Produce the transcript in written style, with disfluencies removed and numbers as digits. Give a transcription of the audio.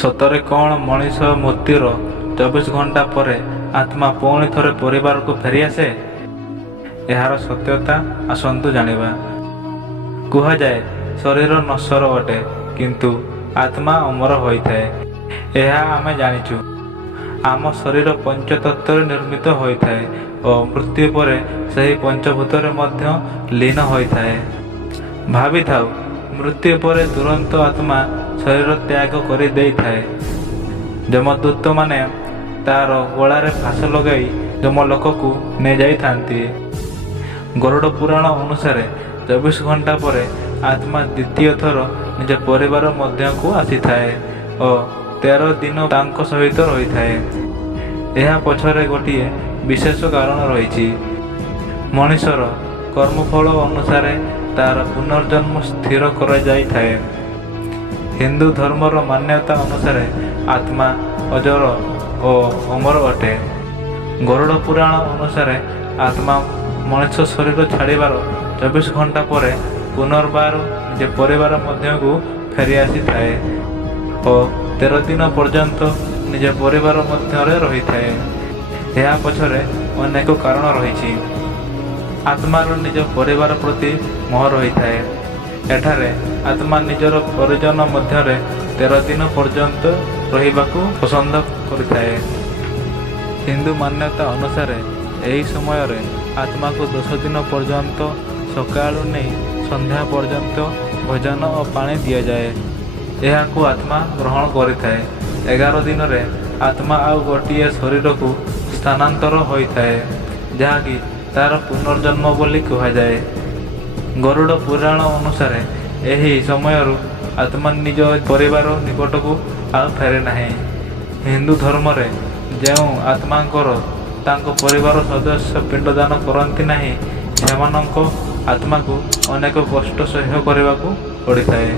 ସତରେ କ'ଣ ମଣିଷ ମୃତ୍ୟୁର 24 ଘଣ୍ଟା ପରେ ଆତ୍ମା ପୁଣି ଥରେ ପରିବାରକୁ ଫେରିଆସେ? ଏହାର ସତ୍ୟତା ଆସନ୍ତୁ ଜାଣିବା। କୁହାଯାଏ ଶରୀର ନଶ୍ୱର ଅଟେ, କିନ୍ତୁ ଆତ୍ମା ଅମର ହୋଇଥାଏ। ଏହା ଆମେ ଜାଣିଛୁ। ଆମ ଶରୀର ପଞ୍ଚତତ୍ତ୍ୱରେ ନିର୍ମିତ ହୋଇଥାଏ ଓ ମୃତ୍ୟୁ ପରେ ସେହି ପଞ୍ଚଭୂତରେ ମଧ୍ୟ ଲୀନ ହୋଇଥାଏ। ଭାବିଥାଉ, ମୃତ୍ୟୁ ପରେ ତୁରନ୍ତ ଆତ୍ମା ଶରୀର ତ୍ୟାଗ କରିଦେଇଥାଏ। ଯମଦୂତମାନେ ତାର ଗଳାରେ ଫାଶ ଲଗାଇ ଯମଲୋକକୁ ନେଇଯାଇଥାନ୍ତି। ଗରୁଡ଼ ପୁରାଣ ଅନୁସାରେ 24 ଘଣ୍ଟା ପରେ ଆତ୍ମା ଦ୍ୱିତୀୟ ଥର ନିଜ ପରିବାର ମଧ୍ୟକୁ ଆସିଥାଏ ଓ 13 ଦିନ ତାଙ୍କ ସହିତ ରହିଥାଏ। ଏହା ପଛରେ ଗୋଟିଏ ବିଶେଷ କାରଣ ରହିଛି। ମଣିଷର କର୍ମଫଳ ଅନୁସାରେ ତାର ପୁନର୍ଜନ୍ମ ସ୍ଥିର କରାଯାଇଥାଏ। ହିନ୍ଦୁ ଧର୍ମର ମାନ୍ୟତା ଅନୁସାରେ ଆତ୍ମା ଅଜର ଓ ଅମର ଅଟେ। ଗରୁଡ଼ ପୁରାଣ ଅନୁସାରେ ଆତ୍ମା ମଣିଷ ଶରୀର ଛାଡ଼ିବାର 24 ଘଣ୍ଟା ପରେ ପୁନର୍ବାର ନିଜ ପରିବାର ମଧ୍ୟକୁ ଫେରିଆସିଥାଏ ଓ 13 ଦିନ ପର୍ଯ୍ୟନ୍ତ ନିଜ ପରିବାର ମଧ୍ୟରେ ରହିଥାଏ। ଏହା ପଛରେ ଅନେକ କାରଣ ରହିଛି। ଆତ୍ମାର ନିଜ ପରିବାର ପ୍ରତି ମୋହ ରହିଥାଏ। ଏଠାରେ ଆତ୍ମା ନିଜର ପରିଜନ ମଧ୍ୟରେ 13 ଦିନ ପର୍ଯ୍ୟନ୍ତ ରହିବାକୁ ପସନ୍ଦ କରିଥାଏ। ହିନ୍ଦୁ ମାନ୍ୟତା ଅନୁସାରେ ଏହି ସମୟରେ ଆତ୍ମାକୁ 10 ଦିନ ପର୍ଯ୍ୟନ୍ତ ସକାଳୁ ନେଇ ସନ୍ଧ୍ୟା ପର୍ଯ୍ୟନ୍ତ ଭୋଜନ ଓ ପାଣି ଦିଆଯାଏ। ଏହାକୁ ଆତ୍ମା ଗ୍ରହଣ କରିଥାଏ। 11 ଦିନରେ ଆତ୍ମା ଆଉ ଗୋଟିଏ ଶରୀରକୁ ସ୍ଥାନାନ୍ତର ହୋଇଥାଏ, ଯାହାକି ତାର ପୁନର୍ଜନ୍ମ ବୋଲି କୁହାଯାଏ। ଗରୁଡ଼ ପୁରାଣ ଅନୁସାରେ ଏହି ସମୟରୁ ଆତ୍ମା ନିଜ ପରିବାର ନିକଟକୁ ଆଉ ଫେରେ ନାହିଁ। ହିନ୍ଦୁ ଧର୍ମରେ ଯେଉଁ ଆତ୍ମାଙ୍କର ତାଙ୍କ ପରିବାର ସଦସ୍ୟ ପିଣ୍ଡଦାନ କରନ୍ତି ନାହିଁ, ସେମାନଙ୍କ ଆତ୍ମାକୁ ଅନେକ କଷ୍ଟ ସହ୍ୟ କରିବାକୁ ପଡ଼ିଥାଏ।